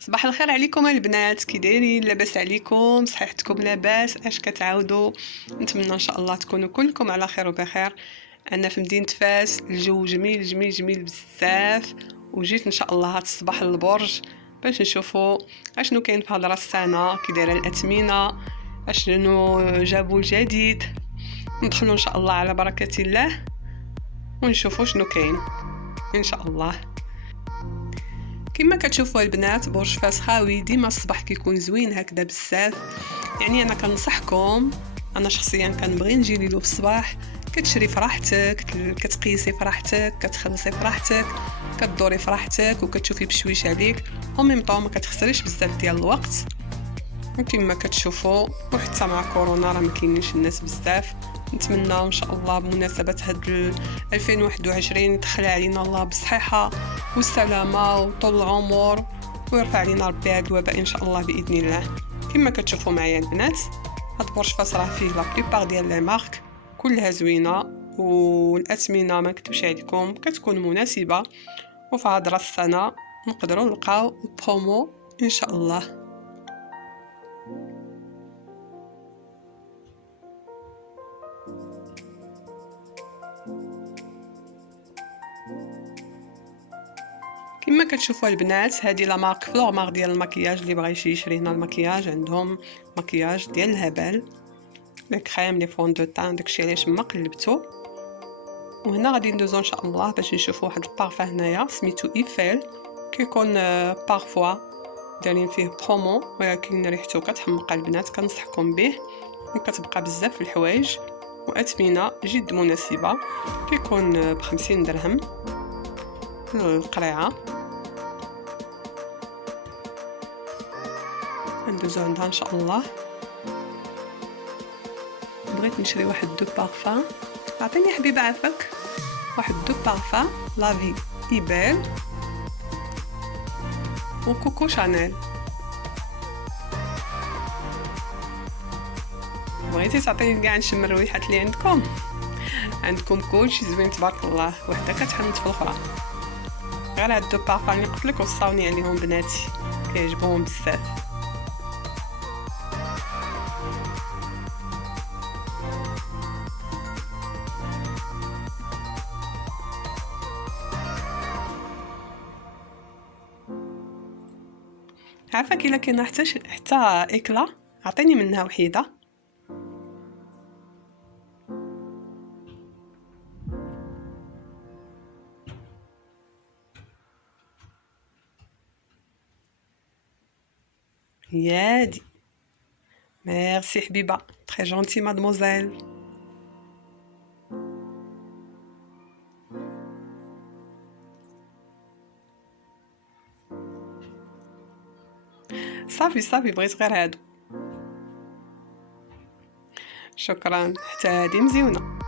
صباح الخير عليكم البنات، كي دايرين؟ لاباس عليكم؟ صحيحتكم لاباس؟ اش كتعاودوا؟ نتمنى ان شاء الله تكونوا كلكم على خير وبخير. انا في مدينه فاس، الجو جميل جميل جميل بزاف، وجيت ان شاء الله هاد الصباح للبرج باش نشوفوا اشنو كاين في هاد راس السنه، كي دايره الاثمنه، اشنو جابوا الجديد. ندخلوا ان شاء الله على بركه الله ونشوفوا شنو كاين ان شاء الله. كما كتشوفوا البنات، برج فاس خاوي. ديما الصباح كيكون زوين هكذا بزاف، يعني انا كنصحكم، انا شخصيا كنبغي نجي ليلو في الصباح. كتشري فرحتك، كتقيسي فرحتك، كتخلصي فرحتك، كدوري فرحتك وكتشوفي بشويش عليك، وميم طون ما كتخسريش بزاف ديال الوقت. وكما كتشوفوا، وحتى مع كورونا راه ما كاينينش الناس بزاف. نتمنى ان شاء الله بمناسبه هاد 2021 يدخل علينا الله بالصحه والسلامه وطول العمر، ويرفع علينا ربي هاد الوباء ان شاء الله باذن الله. كما كتشوفوا معايا البنات، هاد برج فاس راه فيه لا بليبار ديال لي مارك كلها زوينه، والاثمنه ما نكتبش عليكم كتكون مناسبه. وفي هاد راس السنه نقدروا نلقاو برومو ان شاء الله. كما كتشوفوا البنات، هذه لا مارك فلورمار ديال المكياج. اللي بغى يشري هنا المكياج، عندهم مكياج ديال الهبال، لي كريم، لي فون دو تان، داكشي علاش ما قلبتو. وهنا غادي ندوزو ان شاء الله باش نشوفوا واحد البارفان هنايا سميتو ايفيل، كيكون بارفوا دايرين فيه برومو، ولكن ريحته كتحمق البنات، كنصحكم به. وكتبقى بزاف في الحوايج واثمنه جد مناسبه، كيكون ب50 درهم القريعه. ندوزو عندها ان شاء الله. بغيت نشري واحد دو بارفان، عطيني حبيبه عافاك، واحد دو بارفان لافي ايبيل وكوكو شانيل. بغيتي تعطيني كاع نشم الريحات اللي عندكم كلشي زوين تبارك الله، وحده كتحنط في الاخرى. غير هاد دو بارفان اللي قلت لك وصاوني عليهم بناتي، كيعجبوهم بزاف. عارفه كي كاينه حتى اكلا، عطيني منها وحيده. يادي، ميرسي حبيبه، تري جونتي مادموزيل. صافي بغيت غير هادو، شكرا. حتى هادي مزيونه.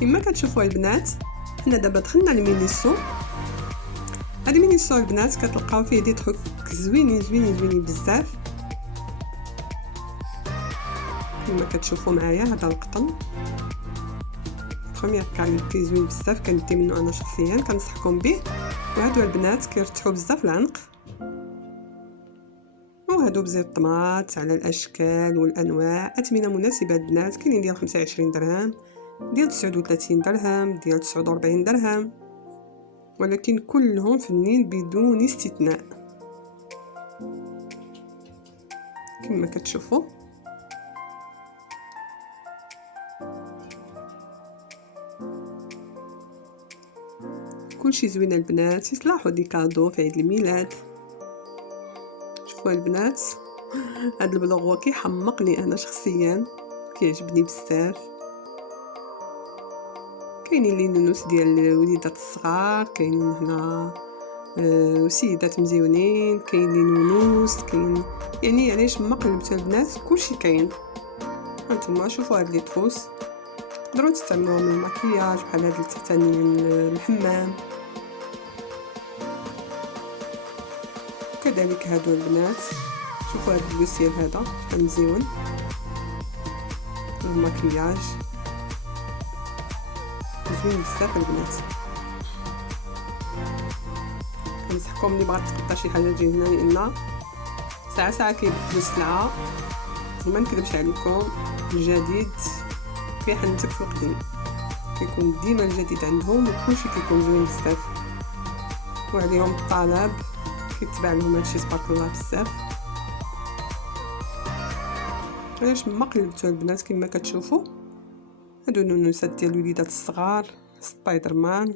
كما كتشوفوا البنات، حنا دابا دخلنا لمينيسو. هذه مينيسو البنات كتلقاو فيه دي تروك زوينين بزاف. كما كتشوفوا معايا، هذا القطن بروميير كاليتي زوين بزاف، كندي منه انا شخصيا، كنصحكم به. وهادو البنات كيرتحوا بزاف العنق، وهادو بزيت الطماط على الاشكال والانواع. اثمنه مناسبه البنات، كاينين ديال 25 درهم، ديال 39 درهم، ديال 49 درهم، ولكن كلهم فنين بدون استثناء كما كتشوفوا. كلشي زوين البنات، يصلحوا دي كادو في عيد الميلاد. شوفوا البنات، هذا البلوغ هو كيحمقني انا شخصيا، كيعجبني بزاف. كاينين لي نونوس ديال الوليدات الصغار، كاينين هنا وسيدات مزيونين، كاينين ونوس، كاين يعني علاش ما قلبت البنات كلشي كاين. هانتوما شوفوا هاد لي تروس تقدروا تستعملوهم للمكياج بحال هاد التحتانيين الحمام. كذلك هادو البنات شوفوا هاد البوسيل هذا شحال مزيون المكياج، زوين بزاف البنات. كنصحكم اللي بغات تقطع شي حاجه تجي هنا، لان ساعه كيبدلوا السلعه، ما نكذبش عليكم الجديد كيحنتك في القديم، كيكون ديما الجديد عندهم وكلشي كيكون زوين بزاف وعليهم الطلب، كيتباع لهم هادشي تبارك الله بزاف. علاش ما قلبتو البنات كما كتشوفوا هادو النونسات ديال الوليدات الصغار سبايدر مان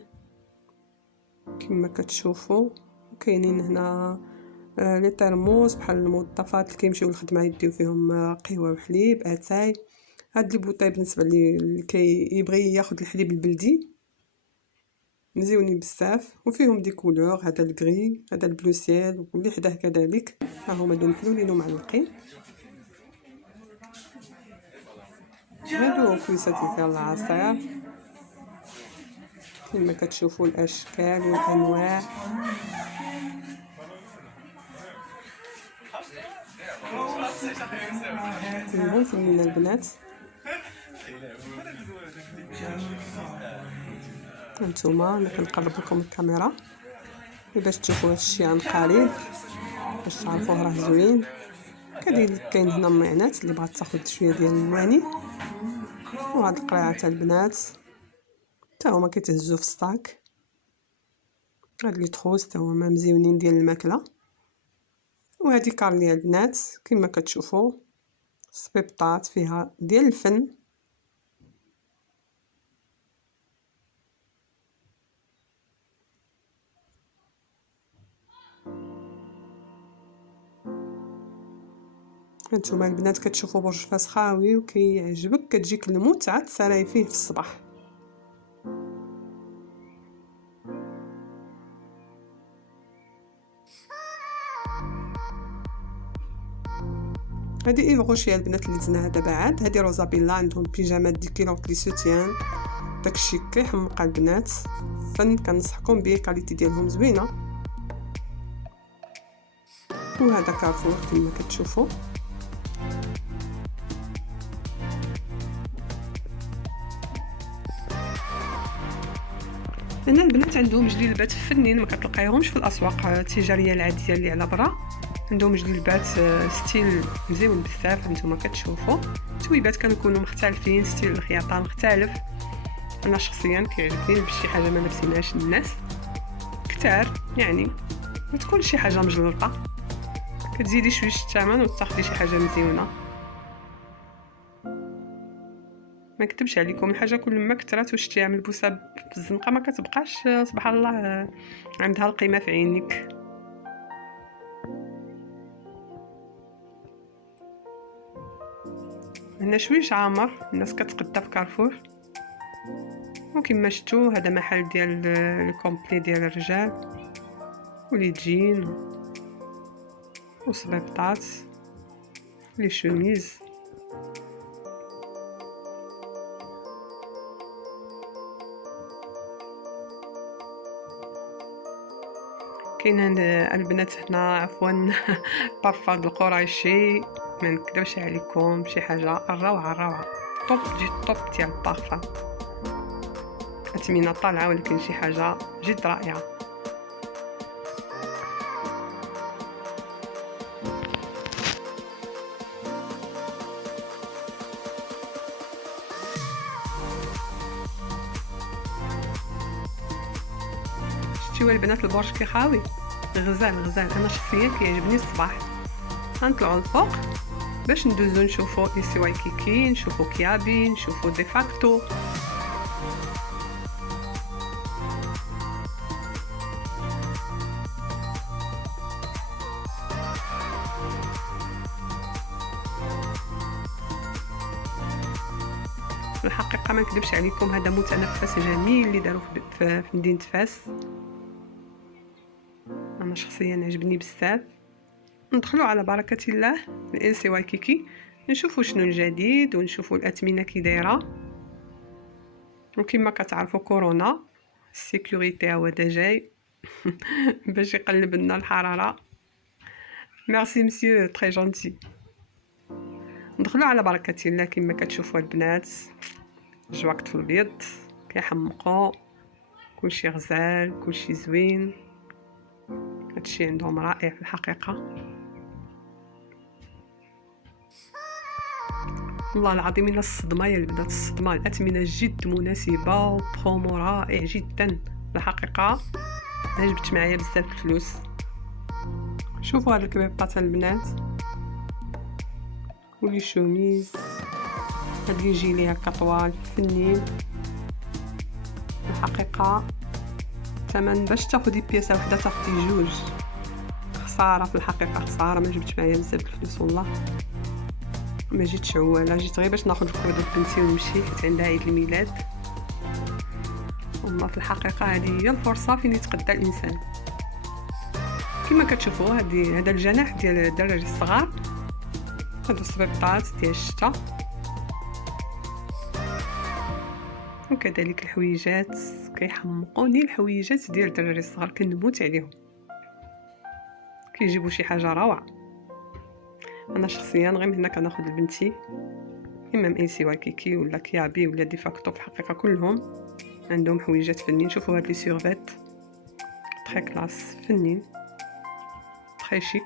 كما كتشوفوا. كاينين هنا لي ترموس بحال الموظفات اللي كيمشيو للخدمه يديو فيهم قهوه وحليب اتاي. هاد لي بوطاي بالنسبه اللي كيبغي ياخذ الحليب البلدي مزيونين بزاف وفيهم دي كولور، هذا الكري، هذا البلو سيل، واللي حداه كذلك ها هما هادو محلولين ومعلقين. هادو كويسات ديال العصير كما كتشوفوا الاشكال والانواع. كلهم فنين البنات. هانتوما انا كنقرب لكم الكاميرا باش تشوفوا هادشي عن قريب باش تعرفوه راه زوين. كذلك كاين هنا المعنات اللي بغات تاخذ شويه ديال المواني، وهاد القريعه تاع البنات حتى هما كيتهزوا في الصاك. هاد لي تروس حتى هما مزيونين ديال الماكله. وهادي كارليه البنات كما كتشوفوا سبيبطات فيها ديال الفن. هانتوما البنات كتشوفوا برج فاس خاوي وكيعجبك، كتجيك المتعه تسراي فيه في الصباح. هادي ايفغوشيا البنات اللي زناها دابا عاد. هادي روزابيلا عندهم بيجامات دي كيلونط لي سوتيان داكشي كيحمق البنات فن، كنصحكم بيه كاليتي ديالهم زوينه. وهذا كارفور كما كتشوفوا. هنا البنات عندهم جليلبات فنين ما كتلقايهمش في الاسواق التجاريه العاديه اللي على برا. عندهم جليلبات ستيل مزيون بزاف. نتوما كتشوفوا تويبات كنكونوا مختلفين، ستيل الخياطه مختلف. انا شخصيا كيعجبني نلبس شي حاجه ما لابسينهاش الناس كتار، يعني ما تكونش شي حاجه مجلطه، كتزيدي شويه الثمن وتاخدي شي حاجه مزيونه. ما كتبش عليكم الحاجه كل ما كثرت وشتيها ملبوسه في الزنقه ما كتبقاش سبحان الله عندها القيمه في عينك. هنا شويش عامر الناس كتقدا في كارفور. وكما شفتوا هذا محل ديال الكومبلي ديال الرجال ولي جين وصبيبطات لي شوميز. كاين البنات هنا عفوا بارفان القريشي ما نكذبش عليكم شي حاجه الروعه طوب دي طوب ديال البارفان. اثمنه طالعه ولكن شي حاجه جد رائعه. شتيو البنات البرج كيخاوي غزال. انا شخصيا كيعجبني الصباح غنطلعوا الفوق باش ندوزو نشوفوا ايسي وايكيكي، نشوفوا كيابي، نشوفوا ديفاكتو. الحقيقه ما نكذبش عليكم هذا متنفس جميل اللي داروا في مدينه فاس. انا شخصيا عجبني بزاف. ندخلوا على بركه الله لإلسي وايكيكي، نشوفوا شنو الجديد ونشوفوا الاثمنه كي دايره. وكما كتعرفوا كورونا السيكوريتي هو دا جاي باش يقلب لنا الحراره. ميرسي مسيو تري جونتي. ندخلوا على بركه الله. كما كتشوفوا البنات جواكت في البيض كيحمقوا، كلشي غزال، كلشي زوين، هادشي عندهم رائع في الحقيقه. والله العظيم الا الصدمه يا البنات، الصدمه. الاثمنه جد مناسبه وبرومو رائع جدا الحقيقه. عجبت معايا بزاف الفلوس. شوفوا هاد الكبيبات البنات ولي شوميز، هاد لي جيلي هكا طوال فنين الحقيقه. ثمن باش تاخدي بياسه وحده تاخدي جوج، خساره في الحقيقه، خساره. ما جبتش معايا بزاف الفلوس والله، ما جيتش عواله، جيت غير باش ناخذ الكودو بنتي ونمشي حيت عندها عيد الميلاد. والله في الحقيقه هذه هي الفرصه فين يتقدى الانسان. كما كتشوفوا هذا الجناح ديال الدراري الصغار، هادو الصبيبطات ديال الشتا، وكذلك الحويجات. كيحمقوني الحويجات ديال الدراري الصغار، كنموت عليهم، كيجيبوا شي حاجه روعه. انا شخصيا غير من هنا كناخذ لبنتي اما إلسي وايكيكي ولا كيابي ولا ديفاكتو. في الحقيقه كلهم عندهم حويجات فنين. شوفوا هاد لي سيرفيت تري كلاس، فنين تري شيك.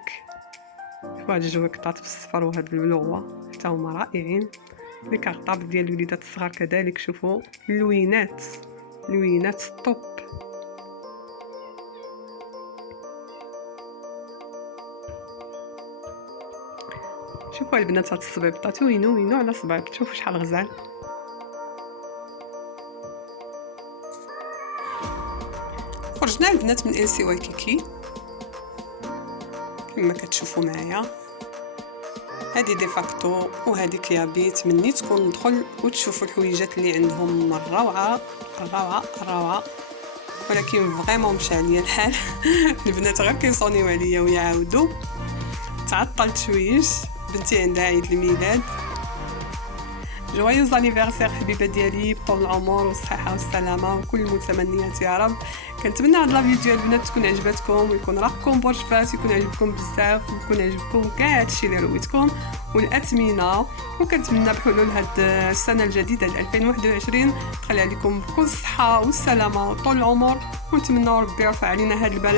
شوفوا هاد الجواكطات في الصفر وهاد اللغوه حتى هما رائعين. لي كارطاب ديال الوليدات الصغار كذلك، شوفوا اللوينات، لوينات طوب. شوفوا البنات هاد الصبيبطات وينو على صبايب، شوفوا شحال غزال. خرجنا البنات من إلسي وايكيكي كما كتشوفوا معايا. هادي ديفاكتو وهادي كيابي. تمنيتكم ندخل وتشوفوا الحويجات اللي عندهم الروعه الروعه الروعه، ولكن فريمون مشى عليا الحال. البنات غير كيصونيو عليا ويعاودوا. تعطلت شويش، بنتي عندها عيد الميلاد. جوايوز انيفرسير حبيبه ديالي، بطول العمر والصحه والسلامه وكل المتمنيات يا رب. كنتمنى هاد الفيديو ديال البنات تكون عجبتكم، ويكون راكم برشفات، يكون عجبكم بزاف، ويكون عجبكم كاع هادشي اللي رويتكم والاثمنه. وكنتمنى بحلول هاد السنه الجديده 2021 تخلي عليكم بكل الصحه والسلامه وطول العمر، ونتمنى ربي يرفع علينا هاد البلاء